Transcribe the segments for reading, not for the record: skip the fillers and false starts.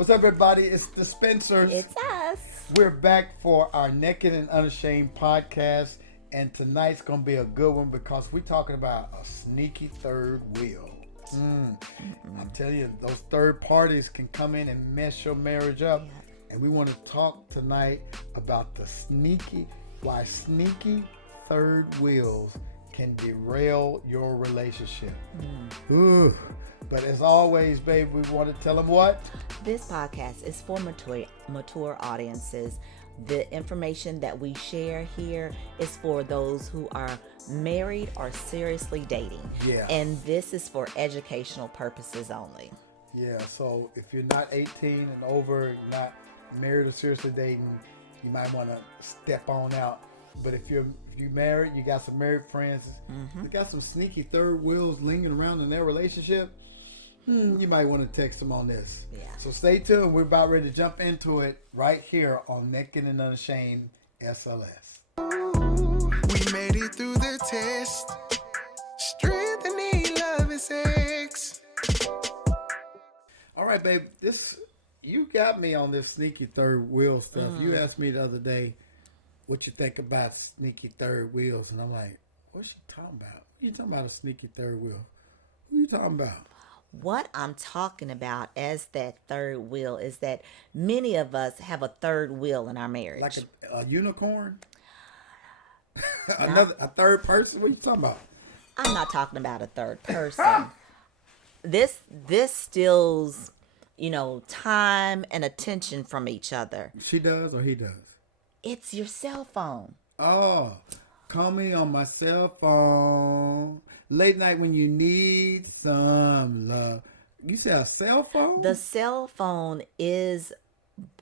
What's up, everybody? It's the Spencers. It's us. We're back for our Naked and Unashamed podcast, and tonight's gonna be a good one because we're talking about a sneaky third wheel. I'm telling you, those third parties can come in and mess your marriage up, and we want to talk tonight about why sneaky third wheels can derail your relationship. Ooh. But as always, babe, we want to tell them what? This podcast is for mature audiences. The information that we share here is for those who are married or seriously dating. Yeah. And this is for educational purposes only. Yeah, so if you're not 18 and over, you're not married or seriously dating, you might want to step on out. But if you're married, you got some married friends, you got some sneaky third wheels lingering around in their relationship, you might want to text them on this. Yeah. So stay tuned. We're about ready to jump into it right here on Naked and Unashamed SLS. We made it through the test. Strength and need, love and sex. All right, babe. You got me on this sneaky third wheel stuff. You asked me the other day what you think about sneaky third wheels, and I'm like, what's she talking about? What you talking about a sneaky third wheel? What are you talking about? What I'm talking about as that third wheel is that many of us have a third wheel in our marriage. Like a unicorn? A third person? What are you talking about? I'm not talking about a third person. This steals, time and attention from each other. She does or he does? It's your cell phone. Oh, call me on my cell phone. Late night when you need some love. You said a cell phone? The cell phone is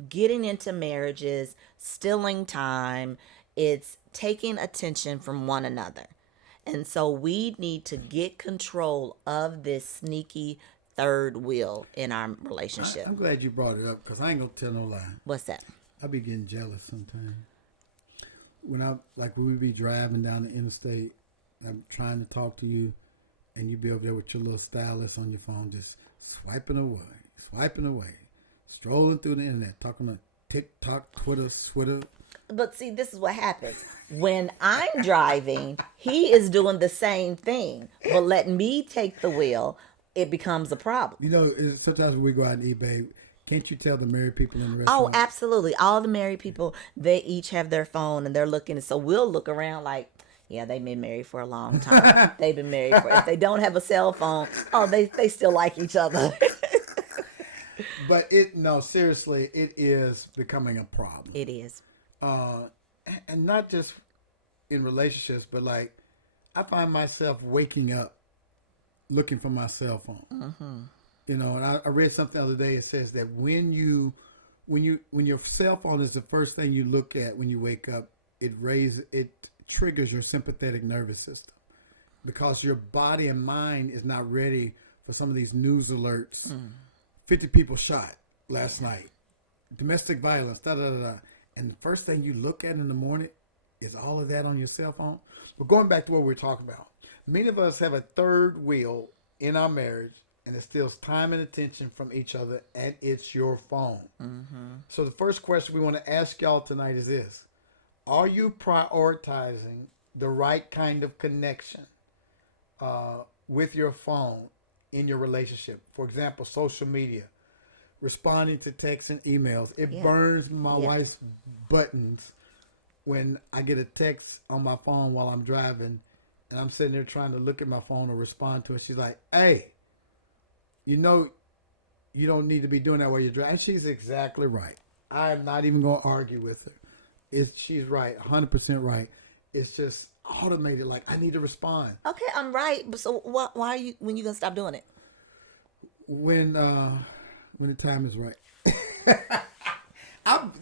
getting into marriages, stealing time. It's taking attention from one another. And so we need to get control of this sneaky third wheel in our relationship. I'm glad you brought it up because I ain't going to tell no lie. What's that? I be getting jealous sometimes. When we be driving down the interstate, I'm trying to talk to you, and you be over there with your little stylus on your phone, just swiping away, strolling through the internet, talking about TikTok, Twitter, Switter. But see, this is what happens. When I'm driving, he is doing the same thing, but letting me take the wheel, it becomes a problem. Sometimes when we go out and eat, babe, can't you tell the married people in the restaurant? Oh, absolutely. All the married people, they each have their phone and they're looking. So we'll look around like, yeah, they've been married for a long time. They've been married if they don't have a cell phone, they still like each other. But seriously, it is becoming a problem. It is. And not just in relationships, but like I find myself waking up looking for my cell phone. And I read something the other day. It says that when your cell phone is the first thing you look at when you wake up, it triggers your sympathetic nervous system because your body and mind is not ready for some of these news alerts. 50 people shot last night, domestic violence, and the first thing you look at in the morning is all of that on your cell phone. But going back to what we're talking about, many of us have a third wheel in our marriage, and it steals time and attention from each other, and it's your phone. So the first question we want to ask y'all tonight is this. Are you prioritizing the right kind of connection with your phone in your relationship? For example, social media, responding to texts and emails. It burns my wife's buttons when I get a text on my phone while I'm driving, and I'm sitting there trying to look at my phone or respond to it. She's like, hey, you don't need to be doing that while you're driving. And she's exactly right. I am not even going to argue with her. She's right, 100% right. It's just automated. Like, I need to respond. Okay, I'm right. But so when are you going to stop doing it? When the time is right.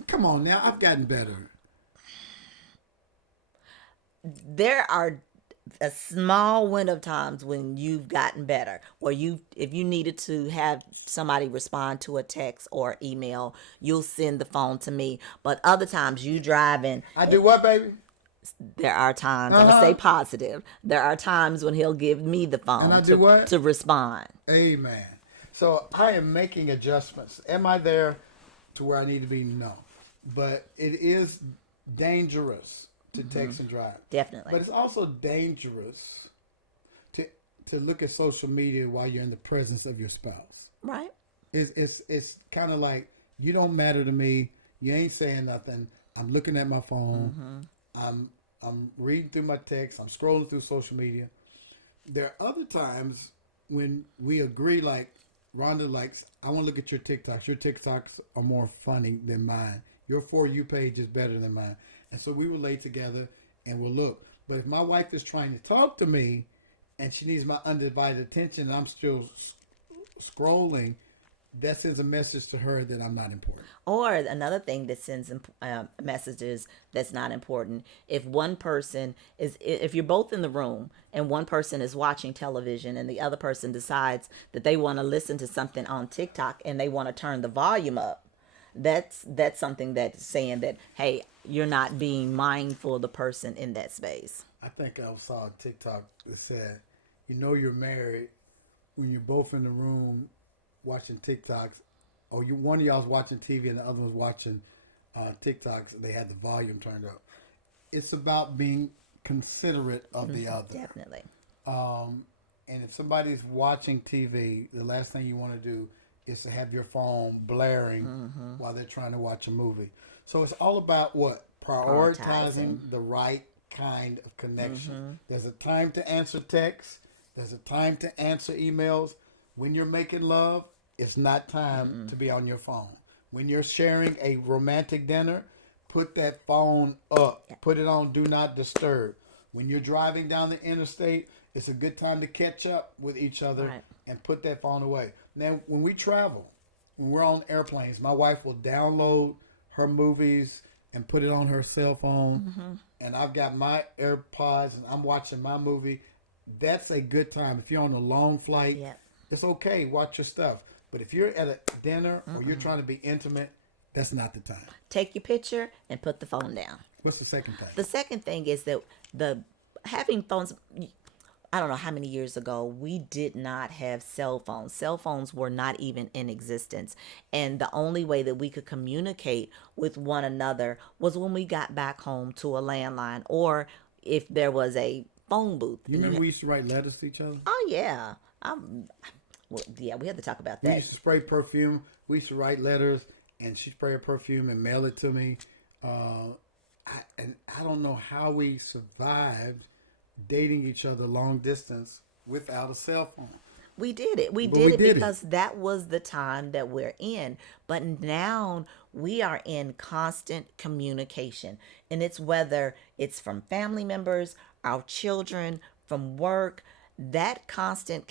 Come on now. I've gotten better. There are a small window of times when you've gotten better, or if you needed to have somebody respond to a text or email, you'll send the phone to me. But other times you driving. I do what, baby? There are times, I'm going to say positive. There are times when he'll give me the phone and I do what? To respond. Amen. So I am making adjustments. Am I there to where I need to be? No. But it is dangerous to text and drive. Definitely. But it's also dangerous to look at social media while you're in the presence of your spouse. Right. It's kind of like, you don't matter to me. You ain't saying nothing. I'm looking at my phone. I'm reading through my text. I'm scrolling through social media. There are other times when we agree, like Rhonda likes, I want to look at your TikToks. Your TikToks are more funny than mine. Your For You page is better than mine. And so we will lay together and we'll look. But if my wife is trying to talk to me and she needs my undivided attention and I'm still scrolling, that sends a message to her that I'm not important. Or another thing that sends messages that's not important. If if you're both in the room and one person is watching television and the other person decides that they want to listen to something on TikTok and they want to turn the volume up, that's something that's saying that, hey, you're not being mindful of the person in that space. I think I saw a TikTok that said, you're married when you're both in the room watching TikToks, or one of y'all's watching TV and the other one's watching TikToks. They had the volume turned up. It's about being considerate of the other. Definitely. And if somebody's watching TV, the last thing you want to do is to have your phone blaring while they're trying to watch a movie. So it's all about what? Prioritizing the right kind of connection. There's a time to answer texts. There's a time to answer emails. When you're making love, it's not time to be on your phone. When you're sharing a romantic dinner, put that phone up. Yeah. Put it on Do Not Disturb. When you're driving down the interstate, it's a good time to catch up with each other and put that phone away. Now, when we travel, when we're on airplanes, my wife will download her movies and put it on her cell phone. And I've got my AirPods and I'm watching my movie. That's a good time. If you're on a long flight, it's okay. Watch your stuff. But if you're at a dinner or you're trying to be intimate, that's not the time. Take your picture and put the phone down. What's the second thing? The second thing is that having phones, I don't know how many years ago, we did not have cell phones. Cell phones were not even in existence. And the only way that we could communicate with one another was when we got back home to a landline, or if there was a phone booth. You remember we used to write letters to each other? Oh, yeah. We had to talk about that. We used to spray perfume. We used to write letters, and she'd spray a perfume and mail it to me. And I don't know how we survived dating each other long distance without a cell phone. We did it. We did it because that was the time that we're in. But now we are in constant communication. And it's whether it's from family members, our children, from work, that constant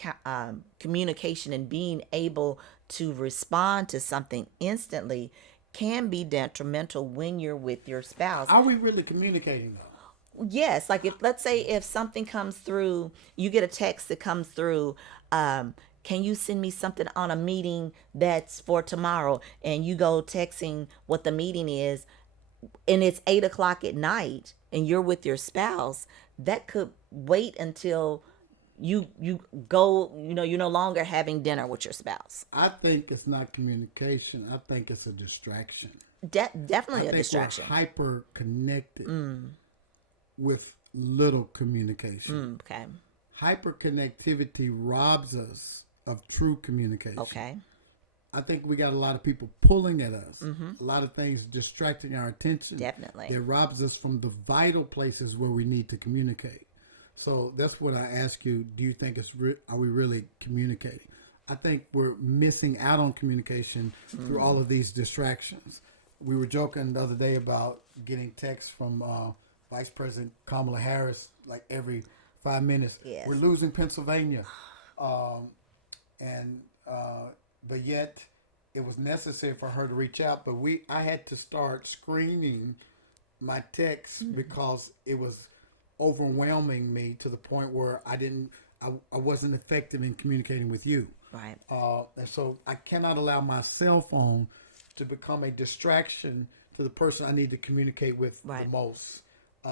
communication and being able to respond to something instantly can be detrimental when you're with your spouse. Are we really communicating though? Yes, like let's say if something comes through, you get a text that comes through, can you send me something on a meeting that's for tomorrow? And you go texting what the meeting is, and it's 8:00 at night, and you're with your spouse. That could wait until you go, you're no longer having dinner with your spouse. I think it's not communication. I think it's a distraction. Definitely a distraction. We're hyper connected with little communication. Okay. Hyperconnectivity robs us of true communication. Okay. I think we got a lot of people pulling at us. A lot of things distracting our attention. Definitely. That robs us from the vital places where we need to communicate. So that's what I ask you. Do you think are we really communicating? I think we're missing out on communication through all of these distractions. We were joking the other day about getting texts from Vice President Kamala Harris like every 5 minutes. Yes. We're losing Pennsylvania. But yet it was necessary for her to reach out. But I had to start screening my texts because it was overwhelming me to the point where I wasn't effective in communicating with you. Right. And so I cannot allow my cell phone to become a distraction to the person I need to communicate with the most.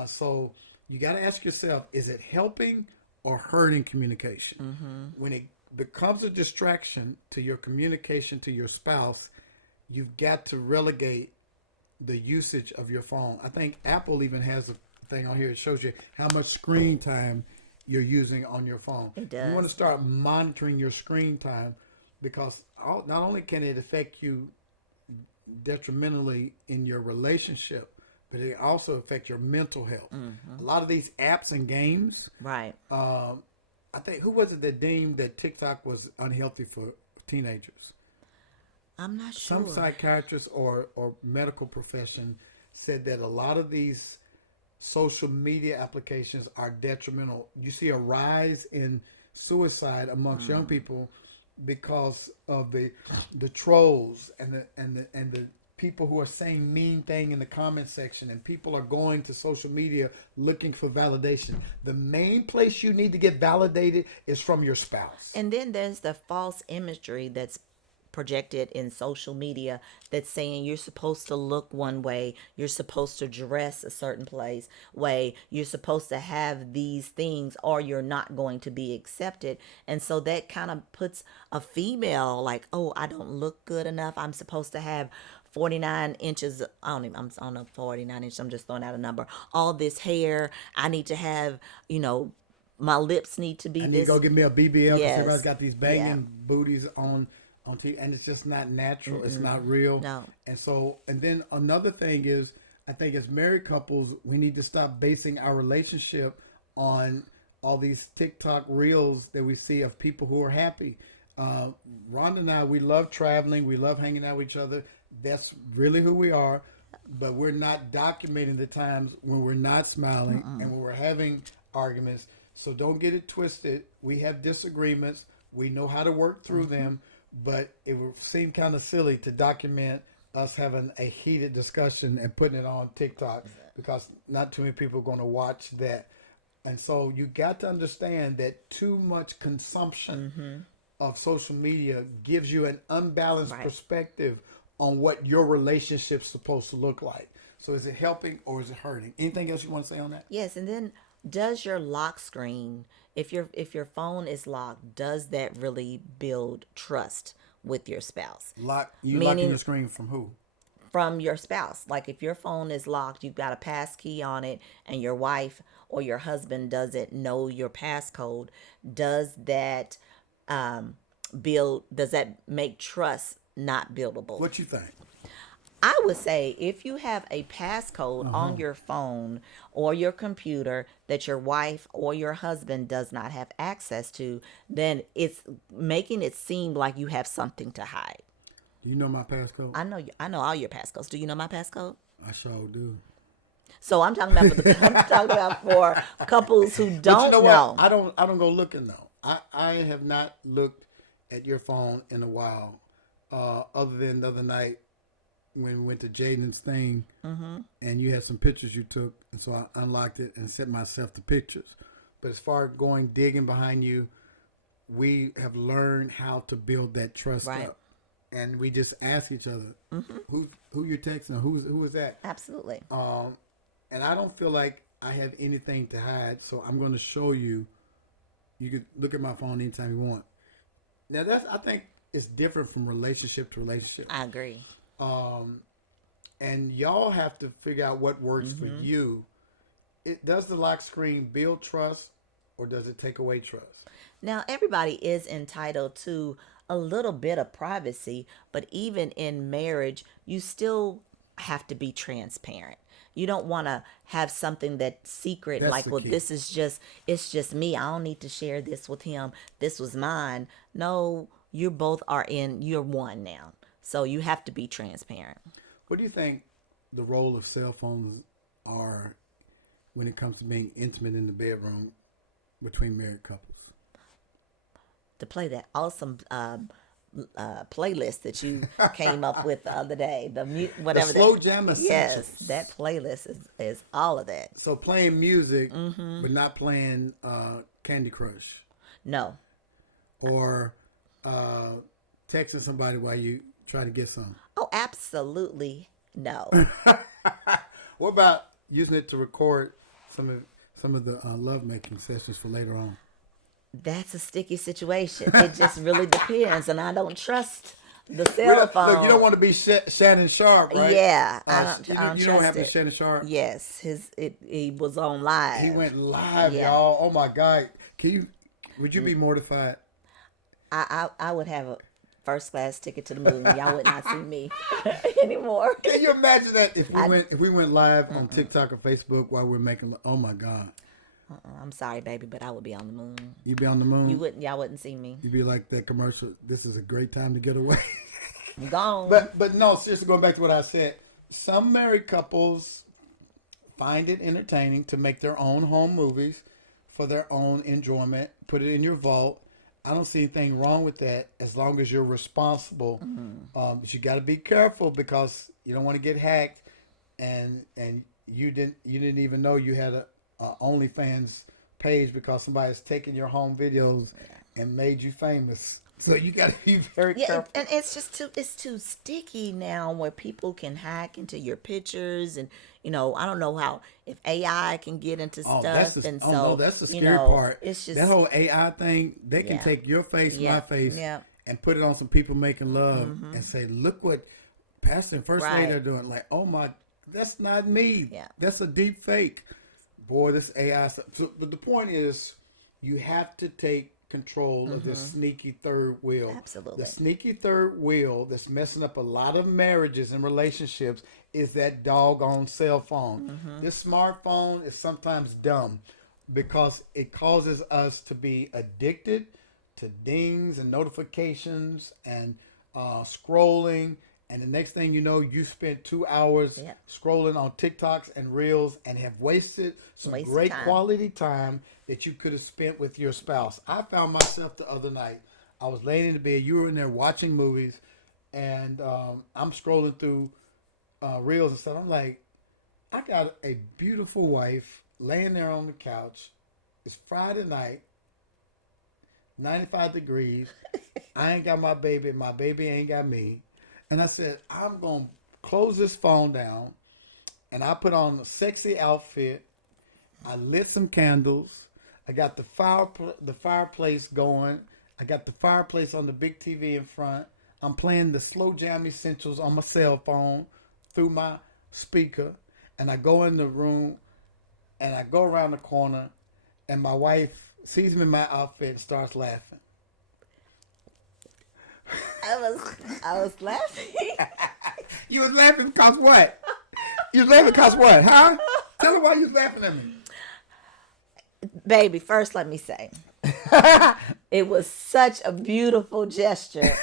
So you got to ask yourself, is it helping or hurting communication? becomes a distraction to your communication to your spouse, you've got to relegate the usage of your phone. I think Apple even has a thing on here. It shows you how much screen time you're using on your phone. It does. You want to start monitoring your screen time, because not only can it affect you detrimentally in your relationship, but it also affect your mental health. A lot of these apps and games, Right. I think, who was it that deemed that TikTok was unhealthy for teenagers? I'm not sure. Some psychiatrists or medical profession said that a lot of these social media applications are detrimental. You see a rise in suicide amongst young people because of the trolls and the people who are saying mean thing in the comment section, and people are going to social media looking for validation. The main place you need to get validated is from your spouse. And then there's the false imagery that's projected in social media that's saying you're supposed to look one way, you're supposed to dress a certain way, you're supposed to have these things, or you're not going to be accepted. And so that kind of puts a female like, oh, I don't look good enough, I'm supposed to have 49 inches, I'm on a 49 inches, I'm just throwing out a number, all this hair, I need to have, my lips need to be I need this. to go get me a BBL because Yes. everybody's got these banging Yeah. booties on TV, and it's just not natural. It's not real. No. And then another thing is, I think as married couples, we need to stop basing our relationship on all these TikTok reels that we see of people who are happy. Rhonda and I, we love traveling. We love hanging out with each other. That's really who we are. But we're not documenting the times when we're not smiling and when we're having arguments. So don't get it twisted. We have disagreements. We know how to work through them. But it would seem kind of silly to document us having a heated discussion and putting it on TikTok, because not too many people are going to watch that. And so you got to understand that too much consumption of social media gives you an unbalanced perspective on what your relationship's supposed to look like. So is it helping or is it hurting? Anything else you want to say on that? Yes, and then does your lock screen, if your phone is locked, does that really build trust with your spouse? Locking Meaning- your screen from who? From your spouse. Like if your phone is locked, you've got a pass key on it, and your wife or your husband doesn't know your passcode, does that does that make trust not buildable? What you think? I would say if you have a passcode on your phone or your computer that your wife or your husband does not have access to, then it's making it seem like you have something to hide. Do you know my passcode? I know all your passcodes. Do you know my passcode? I sure do. So I'm talking about I'm talking about for couples who But don't you know know. what? I don't go looking though. I have not looked at your phone in a while, other than the other night when we went to Jaden's thing, and you had some pictures you took, and so I unlocked it and sent myself the pictures. But as far as going digging behind you, we have learned how to build that trust Right. up, and we just ask each other, who you're texting, who is that? Absolutely. And I don't feel like I have anything to hide, so I'm going to show you. You can look at my phone anytime you want. Now I think it's different from relationship to relationship. I agree. And y'all have to figure out what works for you. Does the lock screen build trust, or does it take away trust? Now, everybody is entitled to a little bit of privacy, but even in marriage, you still have to be transparent. You don't want to have something that's secret, That's like, the well, key. it's just me. I don't need to share this with him. This was mine. No, you both are you're one now. So you have to be transparent. What do you think the role of cell phones are when it comes to being intimate in the bedroom between married couples? To play that awesome playlist that you came up with the other day, whatever The slow that, jam essentials. yes, that playlist is all of that. So playing music, but not playing Candy Crush, No, or texting somebody while you try to get some. oh, absolutely no. What about using it to record some of the lovemaking sessions for later on? That's a sticky situation. It just really depends, and I don't trust the cell phone. Look, you don't want to be Shannon Sharp, right? Yeah, I don't You trust don't have the it. Shannon Sharp. Yes, he was on live. He went live, Yeah. y'all. Oh my God! Would you be mortified? I would have a first class ticket to the moon. Y'all would not see me anymore. Can you imagine that if we went live on TikTok or Facebook while we're making? Oh my God! I'm sorry, baby, but I would be on the moon. You'd be on the moon. Y'all wouldn't see me. You'd be like that commercial. This is a great time to get away. I'm gone. But no, seriously, going back to what I said, some married couples find it entertaining to make their own home movies for their own enjoyment. Put it in your vault. I don't see anything wrong with that as long as you're responsible. But you got to be careful because you don't want to get hacked, and you didn't even know you had a OnlyFans page because somebody's taken your home videos and made you famous. So you got to be very careful. And it's just too sticky now where people can hack into your pictures, and I don't know how if AI can get into stuff. That's and that's the scary part. It's just that whole AI thing. They can take your face, my face, and put it on some people making love and say, "Look what Pastor and First Lady are doing." Like, oh my, that's not me. Yeah. That's a deep fake. Boy, this AI stuff. So, but the point is, you have to take control of this sneaky third wheel. Absolutely. The sneaky third wheel that's messing up a lot of marriages and relationships is that doggone cell phone. This smartphone is sometimes dumb because it causes us to be addicted to dings and notifications and scrolling. And the next thing you know, you spent 2 hours scrolling on TikToks and Reels and have wasted some great quality time that you could have spent with your spouse. I found myself the other night. I was laying in the bed. You were in there watching movies, and I'm scrolling through Reels and stuff. I'm like, I got a beautiful wife laying there on the couch. It's Friday night, 95 degrees. I ain't got my baby. My baby ain't got me. And I said, I'm going to close this phone down. And I put on a sexy outfit. I lit some candles. I got the fireplace going. I got the fireplace on the big TV in front. I'm playing the Slow Jam Essentials on my cell phone through my speaker. And I go in the room and I go around the corner. And my wife sees me in my outfit and starts laughing. I was laughing. You was laughing because what? You was laughing because what, huh? Tell her why you was laughing at me. Baby, first let me say, it was such a beautiful gesture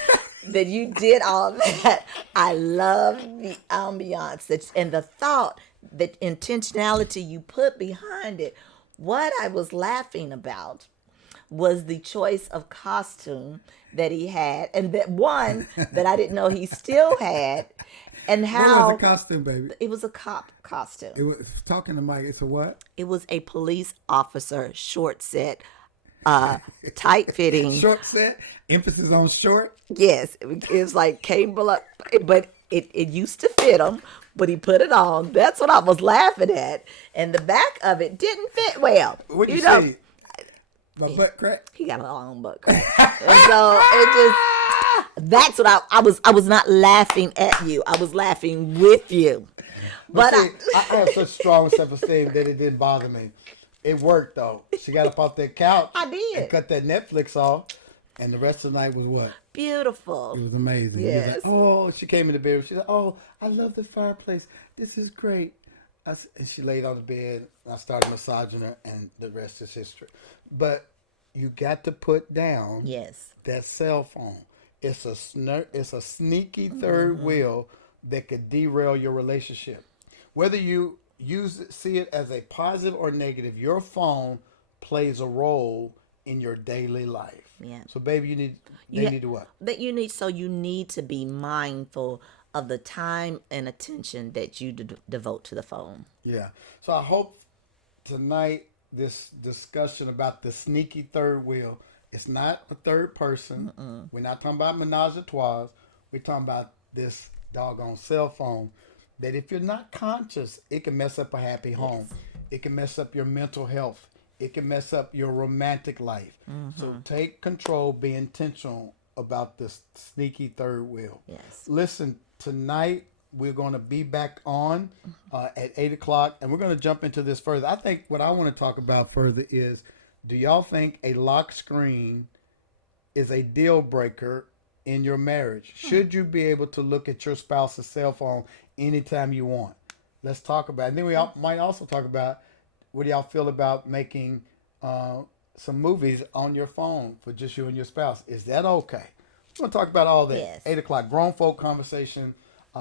that you did all that. I love the ambiance and the thought, the intentionality you put behind it. What I was laughing about was the choice of costume that he had, and that one that I didn't know he still had, and how what was the costume, baby? It was a cop costume. It was talking to Mike. It's a what? It was a police officer short set, tight fitting. Short set. Emphasis on short. Yes, it was like cable up, but it used to fit him. But he put it on. That's what I was laughing at, and the back of it didn't fit well. What'd you say? My butt crack. He got a long butt crack, and so it just. That's what I was not laughing at you. I was laughing with you. But see, I have such strong self-esteem that it didn't bother me. It worked though. She got up off that couch. I did. And cut that Netflix off, and the rest of the night was what? Beautiful. It was amazing. Yes. Was like, oh, she came in the bedroom. She said, "Oh, I love the fireplace. This is great." And she laid on the bed. And I started massaging her, and the rest is history. But you got to put down that cell phone. It's a sneaky third wheel that could derail your relationship. Whether you see it as a positive or negative, your phone plays a role in your daily life. Yeah. So, baby, you need to what? You need to be mindful of the time and attention that you devote to the phone. Yeah. So I hope tonight this discussion about the sneaky third wheel. It's not a third person. We're not talking about menage a trois. We're talking about this doggone cell phone that if you're not conscious, it can mess up a happy home. It can mess up your mental health. It can mess up your romantic life. So take control, be intentional about this sneaky third wheel. Yes. Listen, tonight we're going to be back on at 8 o'clock, and we're going to jump into this further. I think what I want to talk about further is, do y'all think a lock screen is a deal breaker in your marriage? Should you be able to look at your spouse's cell phone anytime you want? Let's talk about it. And then we might also talk about, what do y'all feel about making some movies on your phone for just you and your spouse? Is that okay? We're going to talk about all that. Yes. 8 o'clock, grown folk conversation.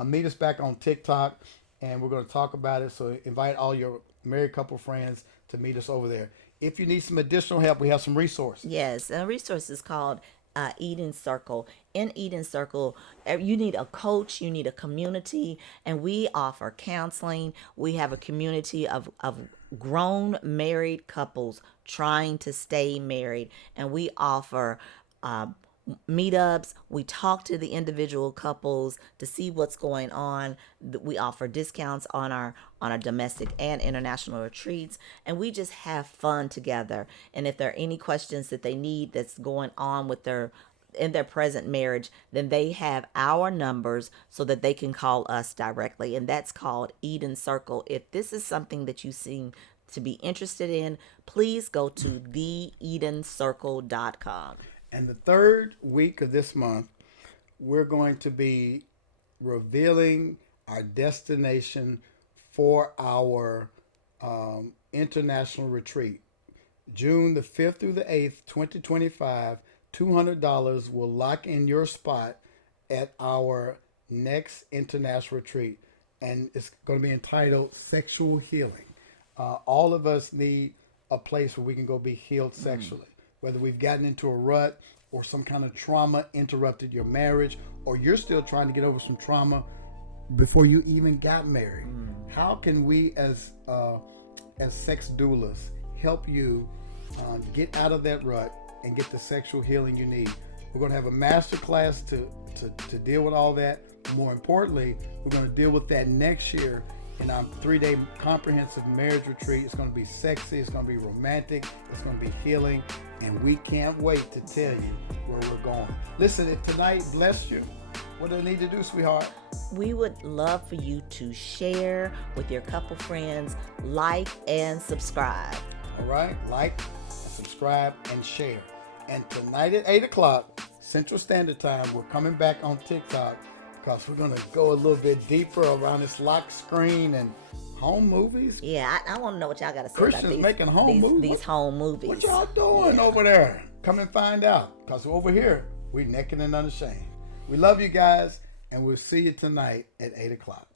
Meet us back on TikTok, and we're going to talk about it. So invite all your married couple friends to meet us over there. If you need some additional help, we have some resources. Yes, and a resource is called Eden Circle. In Eden Circle, you need a coach, you need a community, and we offer counseling. We have a community of grown married couples trying to stay married, and we offer meetups. We talk to the individual couples to see what's going on. We offer discounts on our domestic and international retreats, and we just have fun together. And if there are any questions that they need that's going on with in their present marriage, then they have our numbers so that they can call us directly, and that's called Eden Circle. If this is something that you seem to be interested in, please go to theedencircle.com. And the third week of this month, we're going to be revealing our destination for our international retreat. June the 5th through the 8th, 2025, $200 will lock in your spot at our next international retreat. And it's going to be entitled Sexual Healing. All of us need a place where we can go be healed sexually. Whether we've gotten into a rut or some kind of trauma interrupted your marriage, or you're still trying to get over some trauma before you even got married. How can we as sex doulas help you get out of that rut and get the sexual healing you need? We're going to have a master class to deal with all that. More importantly, we're going to deal with that next year in our 3-day comprehensive marriage retreat. It's going to be sexy, it's going to be romantic, it's going to be healing, and we can't wait to tell you where we're going. Listen, if tonight blessed you, what do they need to do, sweetheart? We would love for you to share with your couple friends, like and subscribe. All right, like, subscribe, and share. And tonight at 8 o'clock Central Standard Time, we're coming back on TikTok, because we're going to go a little bit deeper around this lock screen and home movies. Yeah, I want to know what y'all got to say Christians about making home movies. these home movies. What y'all doing over there? Come and find out, because over here, we're naked and unashamed. We love you guys, and we'll see you tonight at 8 o'clock.